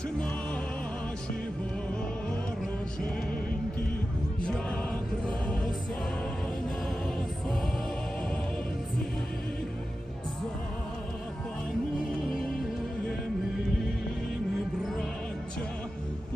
Йдуть наші вороженьки, як на сонці, запанує ми, ми браття, у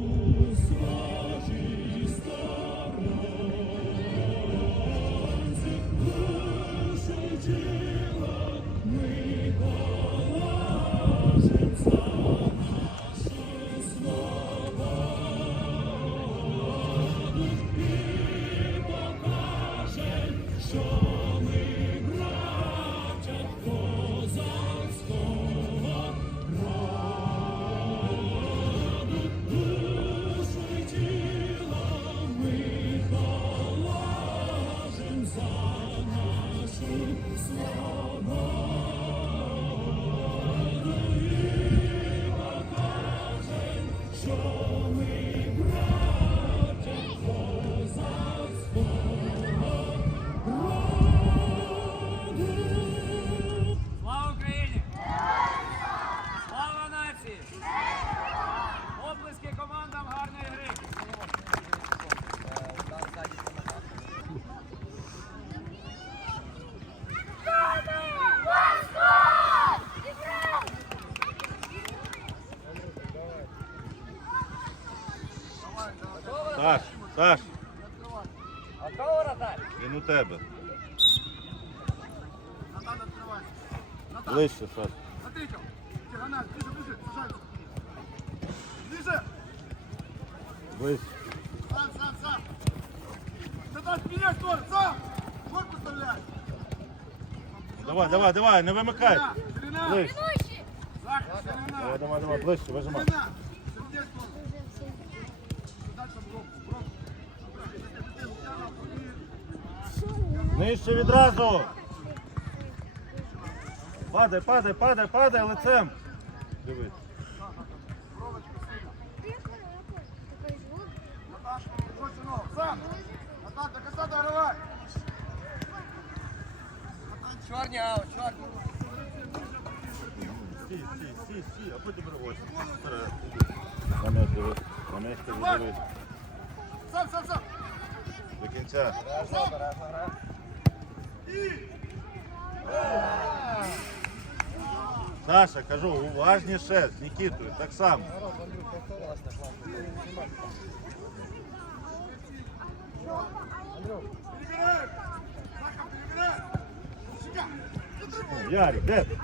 Давай, давай, давай, не вимикай. Ближче. Давай, давай, давай, ближче, вижимай. Нижче відразу. Падай, падай, падай, падай лицем. Дивись. Чорні аут, чорні. Стій, стій, стій, стій, а потім ось. Вперед. На м'яч дивись, на м'яч тобі дивись. Сам, сам, сам. До кінця. Саша, кажу, уважніше з Нікітою, так само. Перебирай. Захар, перебирай. Щека. Ярик, де? ти?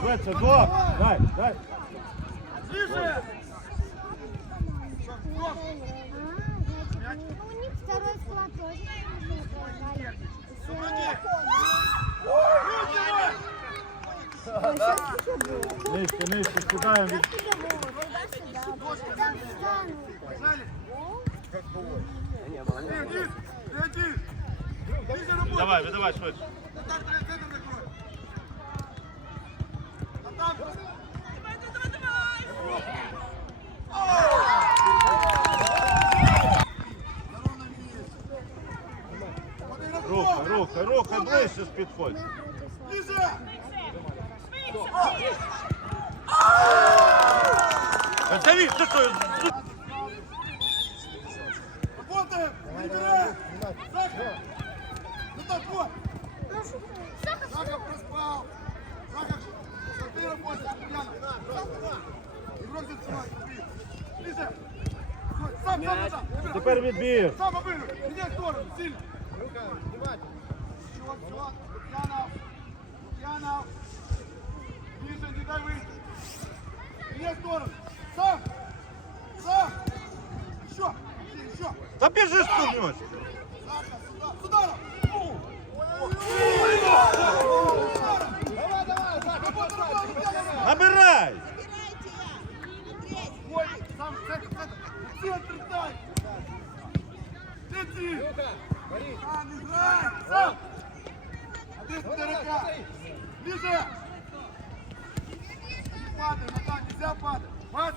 Швидше, двох. Дай, дай. Ближе. У них второй склад тоже Руки. Нижче, нижче, сідаємо. від- Там встану. Жали. Ты один. Ты один. Ближе работай. Давай, видавай швидше. Разгон. рухай, рухай, ближче підходь. Давид, ти що? Работаем. Перебирай. Захар. Натан, вот. Захар проспал. Захар, смотри, работай. Ульяна. Игрок зацевай, смотри. Ближе. Стой, Сам, сам, Натан. Выбирай. Тепер відбір. Сам обыгрывай. Меняй сторону. Сильно. Чувак, чувак. Лукьянов. Лукьянов. Ближе, не дай выйти. Меняй сторону. Сам. Сам. Еще. Еще. Та біжи ж Иди. А, не падай, Натан, нельзя падать. Пас.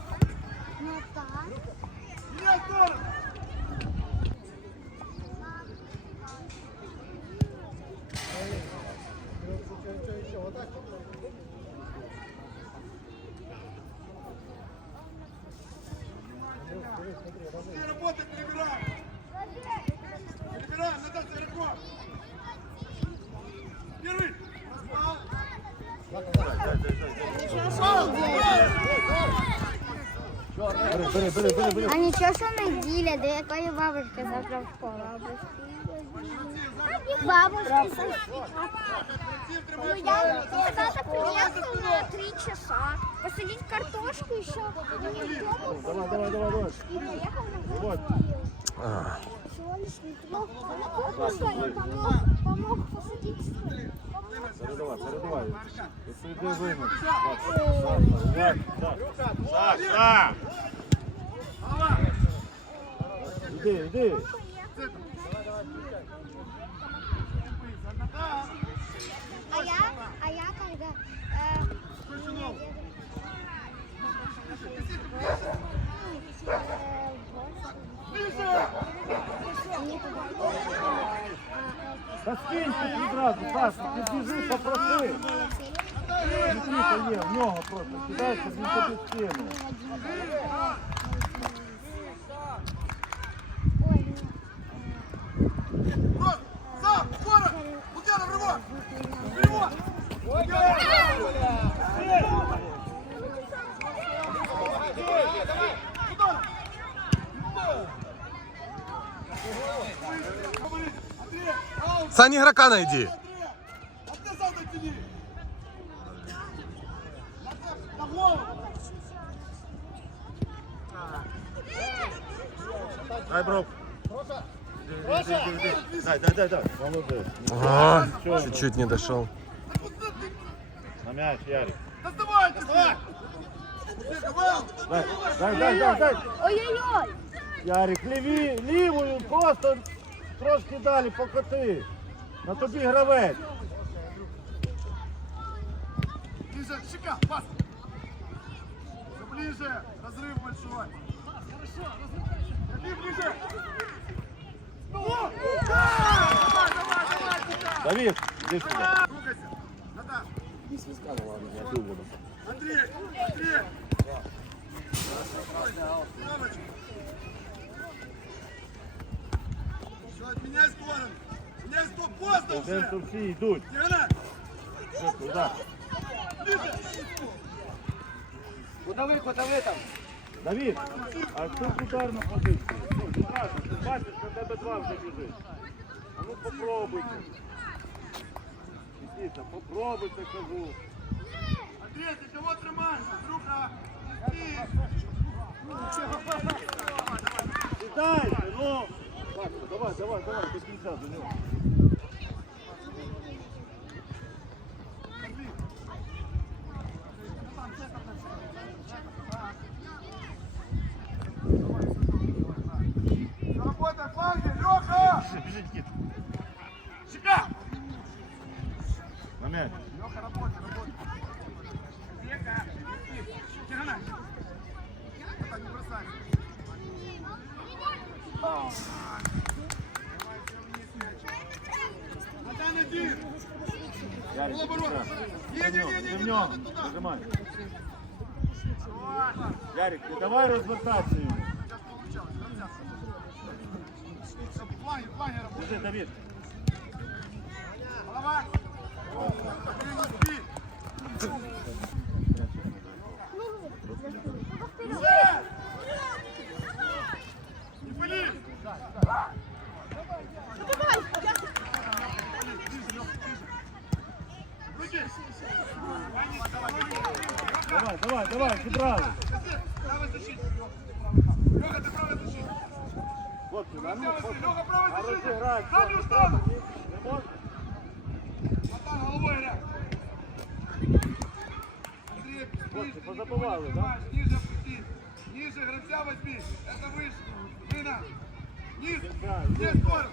Меняй сторону. Ты работай, перебирай. Перебирай, Натан, Сыраков. Первый. Распал. Бери, бери, бери, бери, бери. А нічого, що неділя, до якої бабушки завтра в школу? Бабушка Ну, я когда-то приехал на три часа. Посадить картошку еще. Давай, давай, давай, давай. И поехал на Вот. Всего лишь не три. Помог, помог, помог посадить. Передавай, передавай. Ось йди вийми. Саша, Саша, Саша! Іди, іди. Натан. А я, а я когда... э, Кручунов. э, Ближе. мне туда- Та скиньте відразу, Саша, ти біжи, попроси. Дмитрика є, в нього просто. Кидайся, він тобі скинув. Ой, Отстань игрока найди. Дай, бро. Дай, дай, дай, дай. Молодець. О, чуть-чуть не дошел. На м'яч, Ярик. Доставай, доставай! Дай, дай, дай, дай, дай. Ой-ой-ой. Ярик, ліві, лівою, просто трошки далі покоти. На тобі гравець. Ближе, щека, пас! Все ближе, разрыв большой. Хорошо, разрыв. ближе! Ну! Давай, давай, давай, сюда! Давид, іди сюди. Рухайся! Наташ! Андрей! Андрей! Девочка! Все, меняй сторону! Меняй сторону! Поздно Один уже! тут всі йдуть. Диана! Куди? Ближе! Куда ви, куда ви там? Давид, а тут ударна позиція. Ну, відразу, ти Бачиш, на тебе два вже біжить. А ну попробуйте. Нікіта, попробуйте, кажу. Андрій, ти кого тримаешь? Друга! Иди! Сідайте, ну. Так, давай, давай, давай, до кінця до нього. Леха! Біжи, Нікіт. Щека! На м'яч. Леха, работай, работай! Века! Диана! Это не бросай! Натан один! Ярик, Полоборота! Не в нього, не Не-не-не, в Біжи, Давид. Голова! Не пыли! Руки! Давай, давай, давай, зібрали. Правый. Леха, ты правый защитник Хлопці, а ну, хлопці. Леха, правый А защитник. розіграти. Заднюю сторону. Не можна? Натан, головой ля. Андрей, Хлопці, ближе, позабивали, не да? понимаешь, Ниже опусти. Ниже гравця возьми. Это выше. Мина. Низ. Да, Где сторону?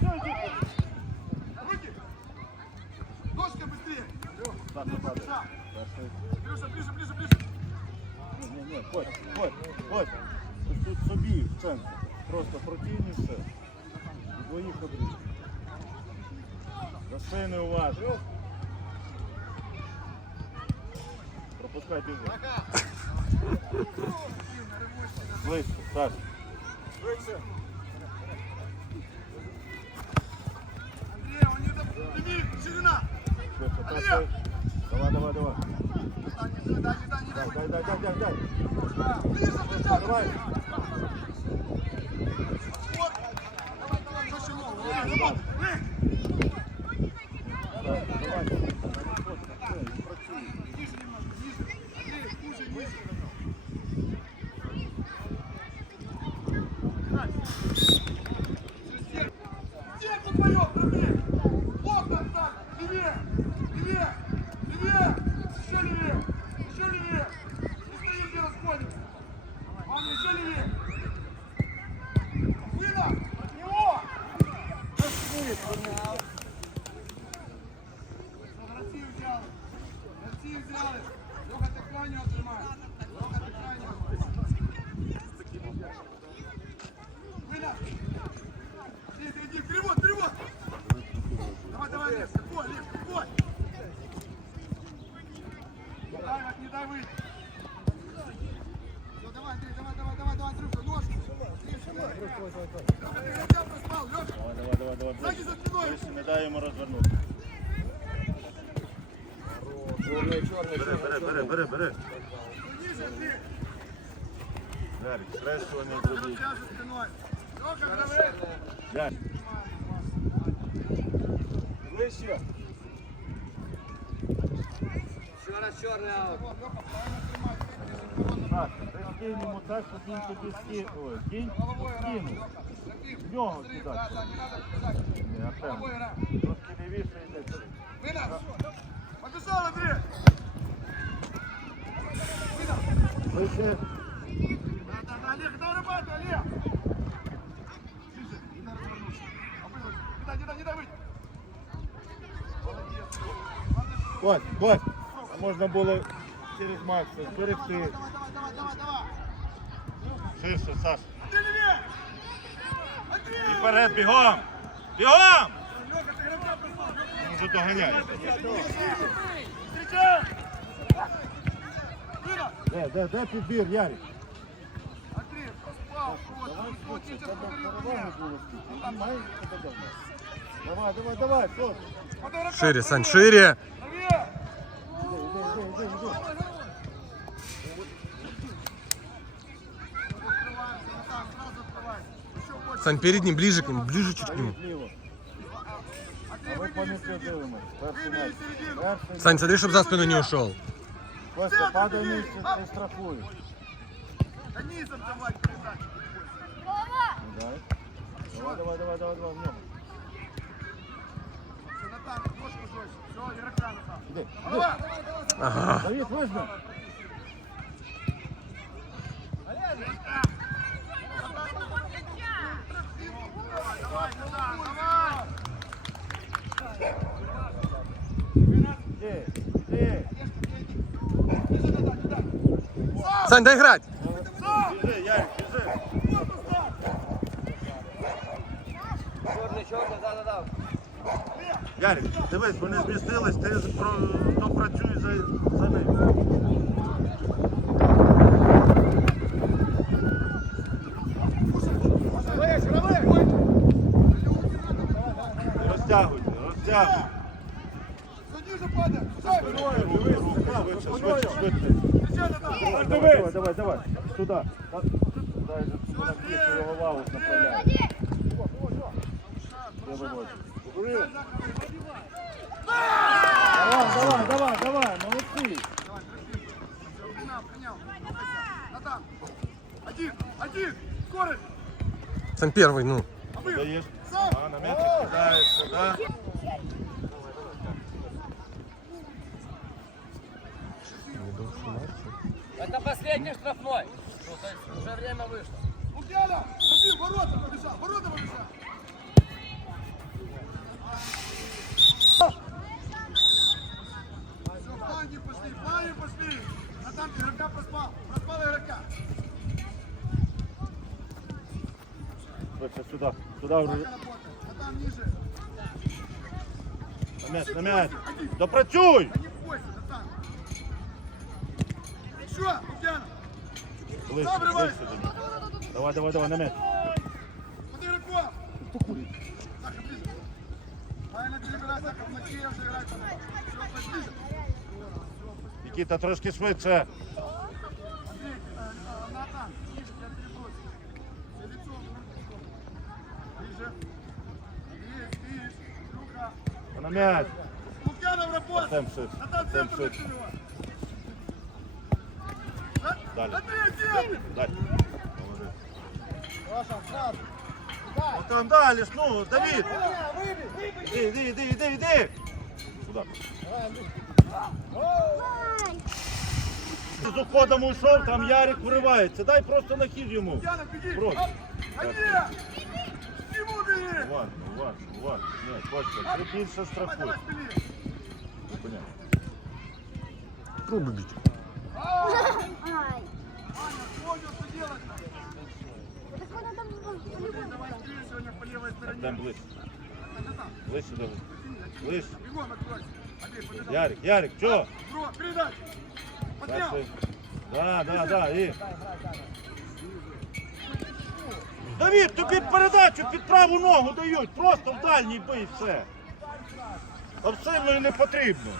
Руки. Ладно, ладно. Шаг. Перший. Илюша, ближе, ближе, ближе. Ні, ні, ні, ходь, ходь, ходь. Тут, тут собі в центр. Просто противніше. І двоїх обріз. До спини уважно. Пропускай біжи. Ближче, Саш. Андрей, он не доприми. Ширина. Швидше, так, так. Давай, давай, давай. Дай, дай, дай, дай. Дай. Давай. Вот. Давай, давай. Давай, давай. Працюй. Ниже немного, ниже. Андрей, уже ниже. Сердце твое, пробей! Плотно встань! Левее! Левее! Левее! Еще левее! Еще левее! Не стоим, где расходимся! Ваня, еще левее! Сына! От него! Гравців взяли! Гравців взяли! Леха, ти крайнього тримай! Леха, ти крайнього! Вина! Иди, иди, иди, перевод, перевод! Давай, давай, Лев, какой, Лев, какой! Не дай, вот, не дай выйти! Всё, давай, Андрей, давай, давай, давай, давай, Андрюха, ножку! Леха, ты хотя бы спал, Леша! Давай, давай, давай, давай. Сзади за спиной! Ближче, не дай йому розвернутися. Чорний, чорний, Бери, бери, бери, бери, бери. Ниже, Ярик, скрещування зробив. Тяжесть спиной. Лёха, гравец. Ярик. Вище. Еще раз черный аут. Так, ти скинь йому так, щоб він тобі скинув. Ой, кінь, скинув. В нього туди. Да, да, не надо бежать. Ні, Артем, Головой игра. трошки лівіше йде. Вынос. Побежал, Андрей. Вище. Да, да, да, Олег, дай рыбать, Олег. Ближе, не дай развернуться. Обыгрывай. Не дай, не дай, не дай выйти. Молодец. Молодец. Ось, ось. А можна було через Макса зберегти. Давай, давай, давай, давай. Ширше, Саш. Андрей, левее. Андрей! Вперед, бігом! Бігом! Лёха, ты игрока послал. Він вже доганяє. Встречай! Вынос. Де, де, де підбір, Ярик? Андрей, проспал. Вот, вот, сейчас подарил. Давай, давай, давай, что? Подай рука, Шире, Сань, правее. шире. Правее. Иди, иди, иди, иди. Открываемся, Натан, сразу открывайся. Еще больше. Сань, перед ним, ближе к нему, ближе чуть к нему. Вліво. Андрей, А ви выбери помните середину. дивимось. Перший Выбери м'яч. середину. Перший Сань, смотри, чтобы за спину не ушел. Костя, падай вниз, ти страхуєш. Да низом давай передачу. Давай. Давай, давай, давай, давай, давай, в нього. Всё, Натан, ножку жестче. Все, игрока, Натан. Іди, іди. Давай. Ага. Давид, вижми. Сань, дай играть. Біжи, Ярик, біжи. Черный, черный, да, да, да. Ярик, дивись, вони змістились, ти про- допрацюй за, за ним. Давай, давай. Сюда. Дай же сюди на. Я виводжу. Давай, давай, давай, давай. Натан. Один, один. Скорость. Сань, первый, ну. Сюди вже. На м'яч, на м'яч. Да Лукьяна, Ближче, ближче до нього. Давай, давай, давай, на м'яч. под игроком. Саша, ближе. Правильно перебирай, Саша, в Макея уже играть там. Все, ближе. Нікіта, трошки швидше. Андрей, э, э, Натан, ниже, тебя перебросил. Все лицо Ближе. Андрей, стоишь. Люха На м'яч. Лукьянов работает. Артем швидше. Натан, Артем центр швидше. накрывай. Далі. Андрей, центр. Далі. Ну там далі, ж, ну, Давид. Іди, іди, іди, іди, іди. Сюди. З уходом уйшов, там Ярик виривається. Дай просто на хід йому. Лукьянов, беги. Просто. Оп. Андрей. Ему бери. Уважно, уважно, уважно. Ні, Костя, ти більше Давай, страхуй. давай, спили. Зупиняй. Трубы бить. А, Ай. Аня, понял, что делать. Так вона там Андрей, давай быстрее сегодня по левой стороне. Там ближче. Натан, Ближче до Ближче. бегом откройся. Андрей, побежал. Ярик, Ярик, чо? Бро, передача. Поднял. Дальше. Да, да, да, і. Давід, тобі передачу під праву ногу дають, просто в дальній бий все. В не потрібно.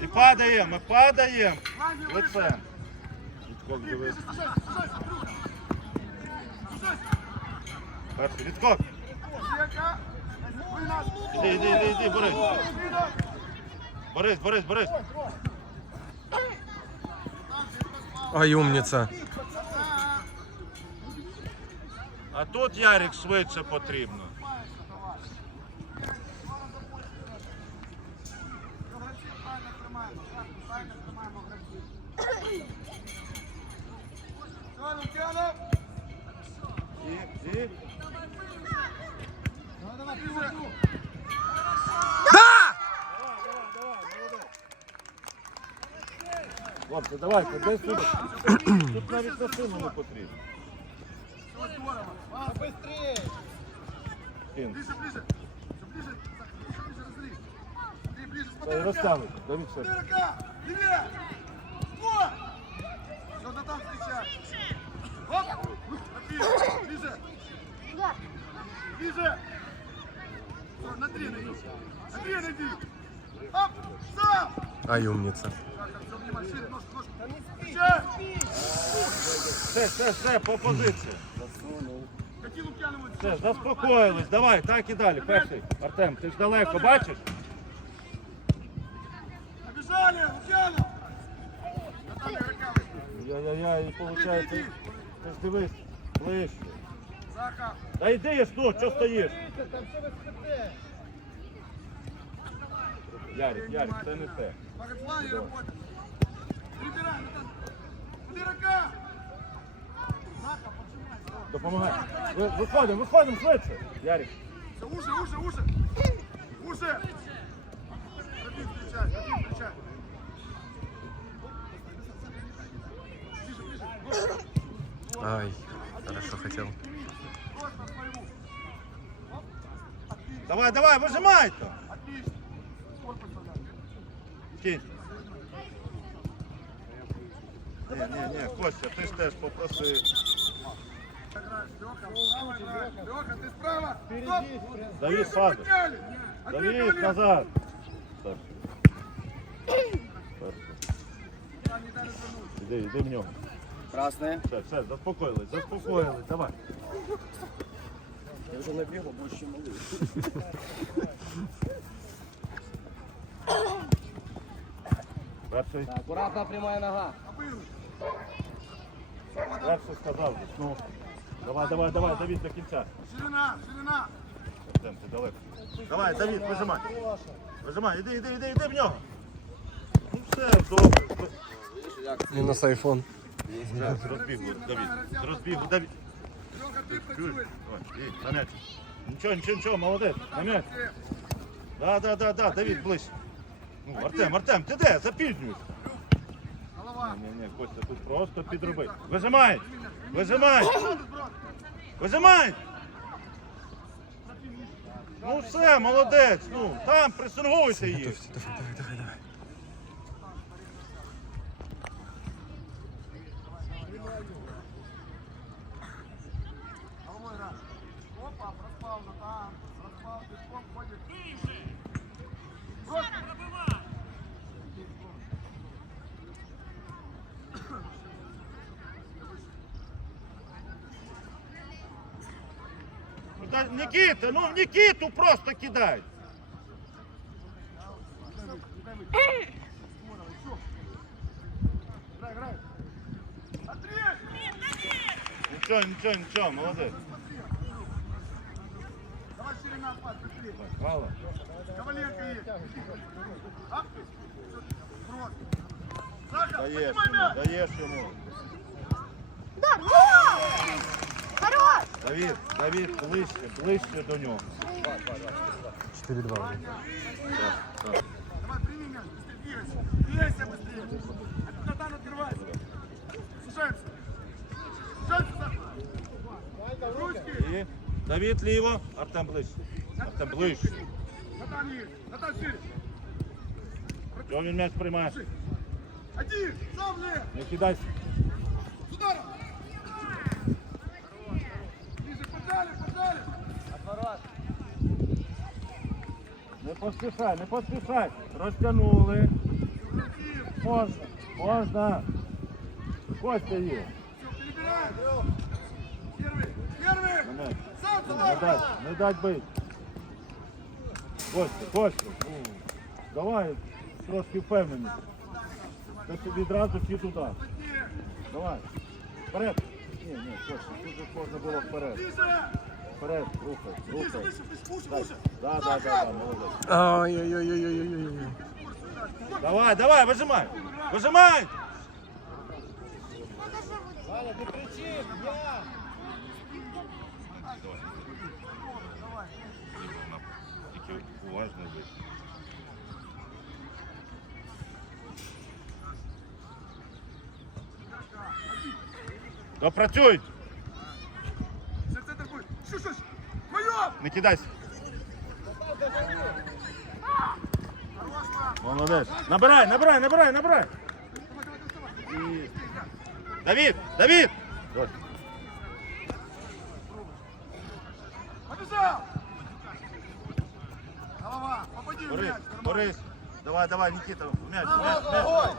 І падаємо, ми падаємо. Лицем. Відскок дивись. Нас. Іди, іди, іди, іди, Борис. Борис, Борис, Борис. Ай, умниця. А тут Ярик швидше потрібно. давайте, десь сюди. Тут навіть за сину не потрібно. Все здорово. А, быстрее. Кін. Ближе, ближе. Все ближе. Еще ближе, разри. Ты ближе, Та й смотри, рука. розтягуйте, Давид ще. Смотри, рука. Левее. Стой. Все, да там встречай. Оп. Ближе, ближе. Да. Ближе. Все, на три найди. На три найди. Оп. Сам. Ай, умниця. Так, так, все, внимание, шире, ножку, ножку. Встречай. Все, все, все, по позиції. Какие Лукьяновы? Все, заспокоїлись, давай, так і далі. Перший. Артем, ти ж далеко, бачиш? Побежали, Лукьянов. Наталья, рукавы. Я-я-я, і виходить, ти ж дивись, ближче. Заха. Та йди ж тут, що стоїш? Ярик, Ярик, це не те. Допомагай. Ви- Виходимо, виходимо швидше. Ярик. Уши, уши, уши. Уши. Один встречай, один ближе. Ай, хорошо. Отлично, Давай, давай, вижимайте. отлично. Корпус сюда. Кінь. Ні, ні, ні, Костя, ти ж теж попроси. Играешь, Лёха, справа играешь. Лёха, ты справа. Стоп. Давид, Выше падай. подняли. Отбей Давид, колено. назад. Так. Так. Да, не дай развернуть. Іди, іди в нього. Красне. Все, все, заспокоїлись, заспокоїлись, давай. Я вже набігав, більше малий. Перший, Акуратна прямая нога. Обыгрывай. перший сказав, десь, ну. Давай, давай, давай, Давид, до кінця. Ширина, ширина. Артем, ти далеко. Давай, Давид, вижимай. Вижимай, іди, іди, іди, іди в нього. Ну все, добре. Мінус айфон. З розбігу, Давид. З розбігу, Давид. Лёха, ты Чуєш? працюй. Давай, і, на м'яч. Нічого, нічого, нічого, молодець. На м'яч. Все. Да, да, да, да, Давид, ближче. Ну, Артем, Артем, ти де? Запізнюйся. Голова. Ні, ні, Костя, тут просто підроби. Вижимай! Вижимай! Вижимай! Ну все, молодець. Ну, там присингуйся їх. та Нікіта, ну в Нікіту просто кидай. Играй, играй. Андрей! Нічого, нічого, нічого, молодець. Давай ширина, пас, быстрее. Мало. Коваленко есть. А? Брось. Саша, Даєш поднимай йому, мяч. даєш йому. Хорош! Давід, Давід, ближче, ближче до нього. 4-2. Давай, прими мяч, быстрее двигайся. Двигайся быстрее. А ты там открывайся. Сужаемся. Сужаемся, Саша. Ручки. І Давід ліво, Артем ближче. Артем ближче. Натан есть. Натан шире. Чого він м'яч приймає? Один. Сам лев. Не кидайся. поспішай, не поспішай. Розтягнули. Можна, можна. Костя є. Перебираем. Первый, первый. На м'яч. Сам Не туда. дать, не дать бить. Костя, Костя. ну, Давай, трошки впевненіше. Та ти відразу всі туди. Давай. Вперед. Ні, ні, Костя, тут же можна було вперед. Вперед, рухай, рухай. да, да, да, да, молодець. Ай-яй-яй-яй-яй-яй. Давай, давай, выжимай. Выжимай. Уважно быть. Допрацюй! Сердце такой. Что, что, Твое. Не кидайся. Молодець. Набирай, набирай, набирай, набирай. І... Давид, Давид! Ось. Побежал. Голова, попади в Борис, мяч. нормально. Борис. Давай, давай, Никита, в мяч, в мяч, в мяч. Огонь.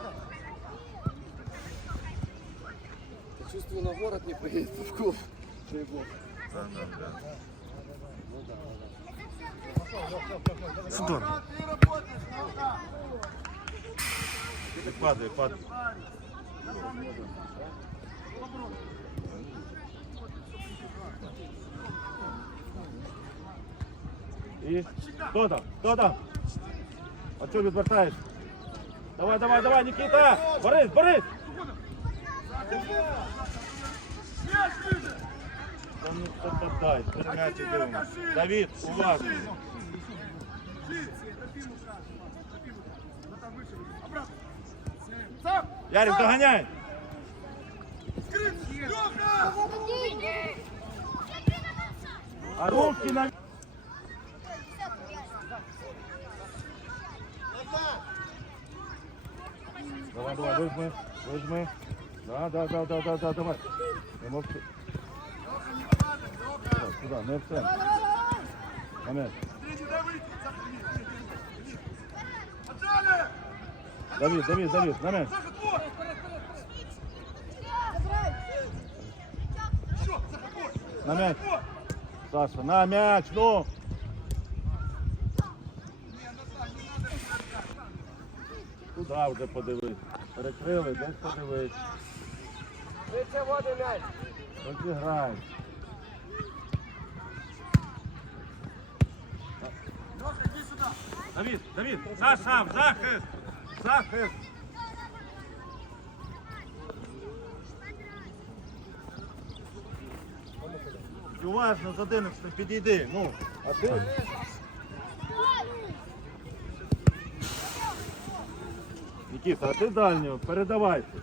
Чувствую, на город не поедет в клуб. Да, да, да. Здорово. Ты работаешь, наука. Падай, падай. І хто там? Хто там? А чого відвертаєш? Давай, давай, давай, Никита! Борис, Борис! Ну що ти дай, ти м'яч і дивимось. Давид, уважно. Ярик, доганяй! А руки на... Давай, давай, вижми, вижми. Да, да, да, да, да, да, давай. Не мовчи. Так, Сюди, не в центр. Момент. Третий, дай выйти. Заход, вниз, вниз, вниз. Отжали. Давид, Давид, Давид, на мяч. Заход, вот. Еще, заход, вот. На мяч. Вот. Саша, на мяч, ну. Туди вже подивись. Перекрили, десь подивись. Вийти води м'яч. Розіграй. Лёха, иди сюда. Давид, Давид, Саша, в захист! Захист! І Уважно, з 11 підійди, ну, а ти? Нікіта, а ти дальнього, передавайте.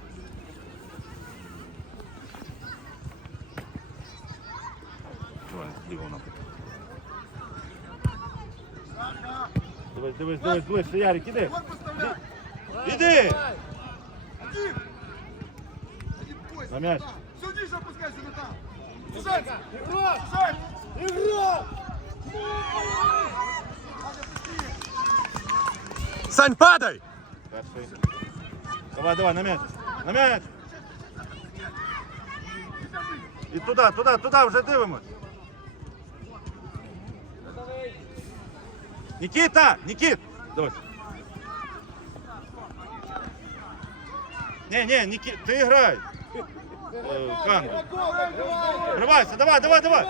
Дивись, дивись, дивись, ближче, Ярик, іди. Вот поставляй. Іди! Один. Один пояс. На мяч. Все, ниже опускайся на там. Бежать. Игра. Бежать. Игра. Сань, падай! Перший. Давай, давай, на м'яч. На м'яч. І туди, туди, туди вже дивимось. Нікіта! Нікіт! Дось. Ні, ні, Нікіт, ти грай. Е, Канга. Вривайся, давай, давай, давай.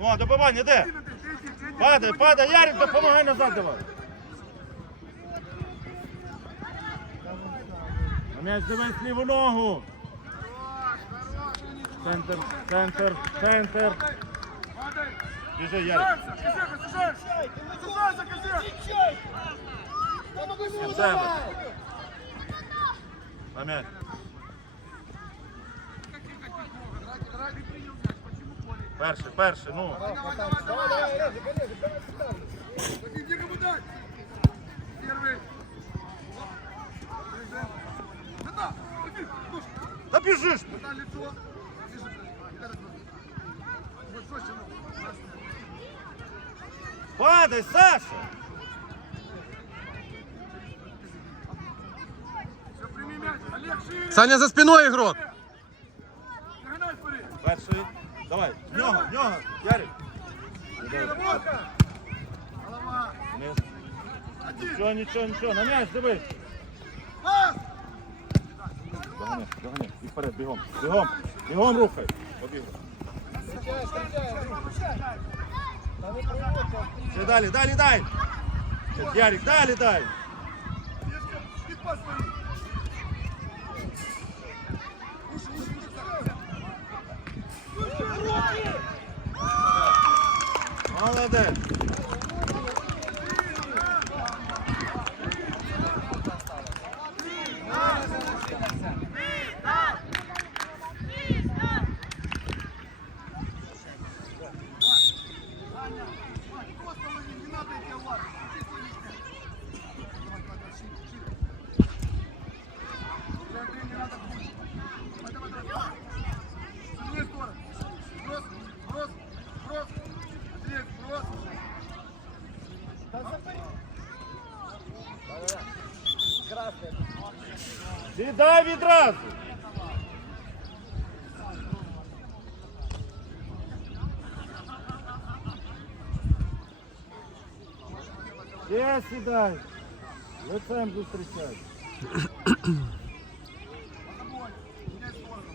О, добивання, де? Третий, третий, третий. Падай, падай, Ярик, допомагай назад давай. На м'яч дивись ліву ногу. Центр, центр, центр. себе. На м'яч. Перший, перший, ну. Давай, давай, давай. Иди, кому дать. Первый. Та біжиш. На лицо. Ниже. Вот, ну. Падай, Саша. Олег, шире! Саня за спиной игрок. Нагинай вперед! Перший. Давай. В нього, в нього. Ярик. Андрей, работа! Голова! Вниз. Один! Нічого, нічого, нічого. На м'яч дивись. Пас! Догони, догони. І вперед, бігом. Бігом. Бігом рухай. Побігли. Ще далі, далі, дай. Ще, Ярик, далі, дай. Дежка, и пас твои! Уши, уши, уши! Молодець. Сідай відразу. Ще сідай. Лицем зустрічай.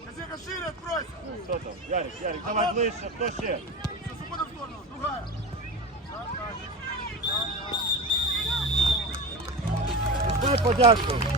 Козяка, шире откройся. Хто там? Ярик, Ярик, давай ближче, хто ще? Сейчас уходим в сторону. Другая. Дай подякуй.